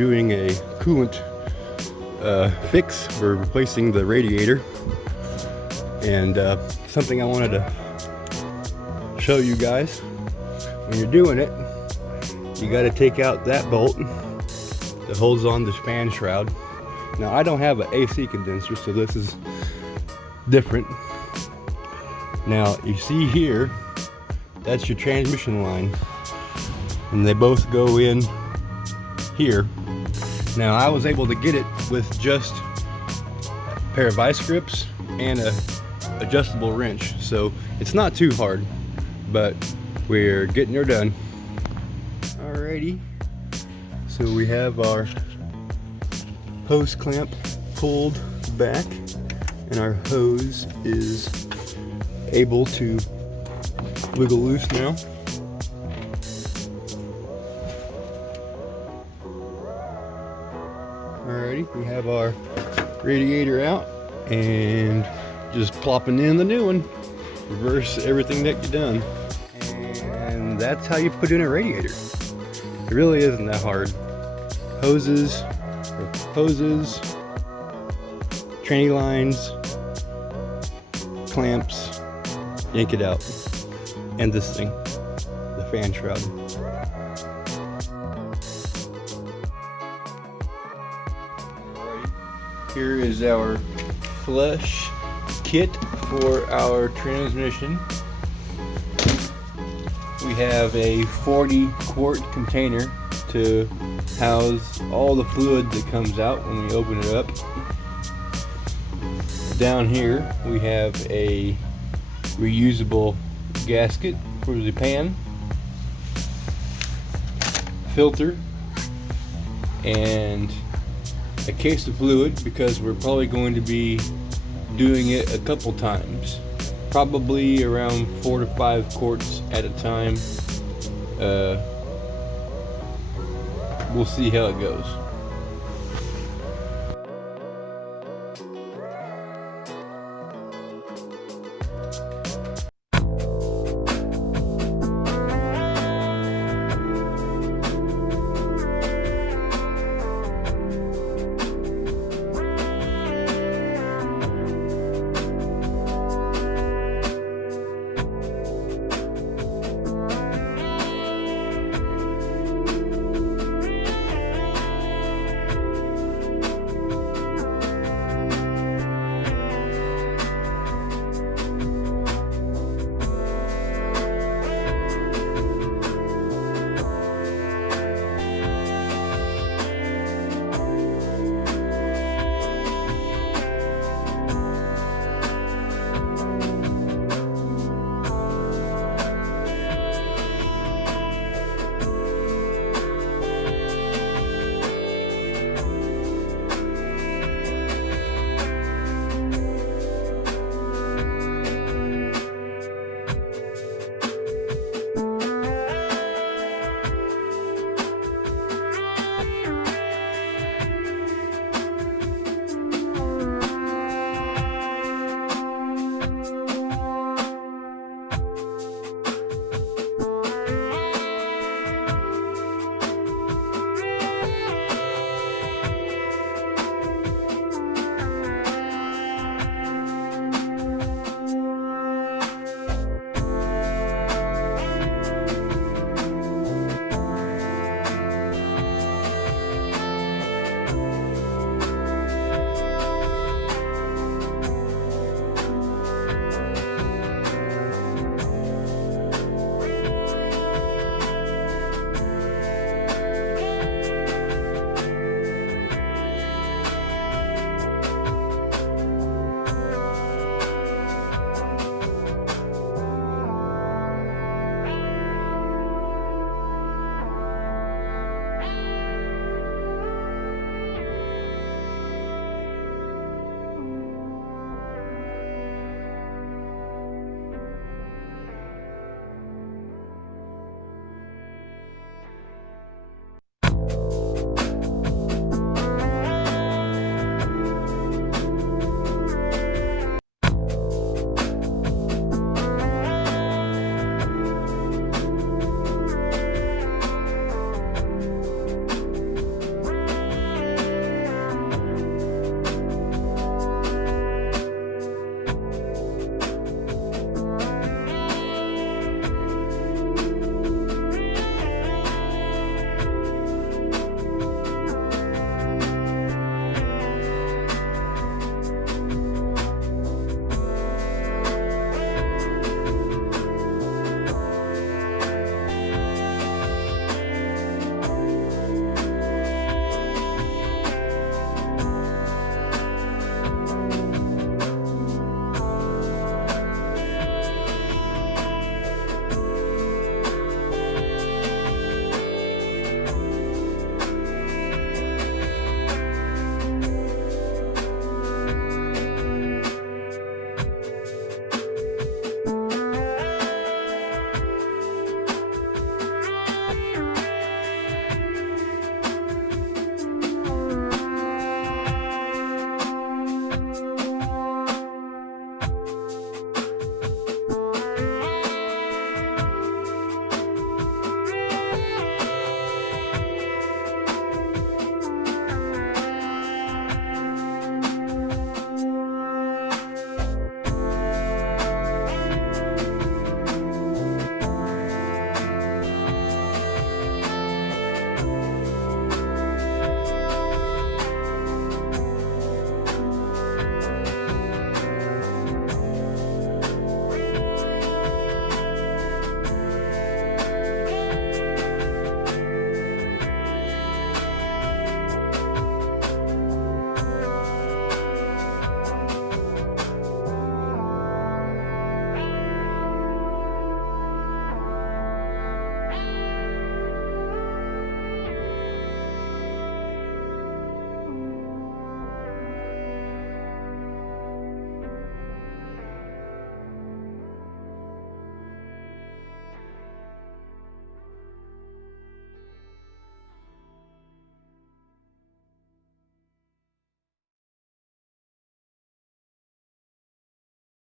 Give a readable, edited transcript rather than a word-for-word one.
doing a coolant fix. We're replacing the radiator, and something I wanted to show you guys. When you're doing it, you got to take out that bolt that holds on the fan shroud. Now I don't have an AC condenser, so this is different. Now you see here, that's your transmission line, and they both go in here. Now I was able to get it with just a pair of vice grips and a adjustable wrench, so it's not too hard, but we're getting her done. Alrighty, so we have our hose clamp pulled back, and our hose is able to wiggle loose now. Alrighty, we have our radiator out and just plopping in the new one. Reverse everything that you've done. And that's how you put in a radiator. It really isn't that hard. Hoses, tranny lines, clamps, yank it out. And this thing, the fan shroud. Here is our flush kit for our transmission. We have a 40-quart container to house all the fluid that comes out when we open it up. Down here we have a reusable gasket for the pan, filter, and a case of fluid, because we're probably going to be doing it a couple times, probably around 4 to 5 quarts at a time. We'll see how it goes.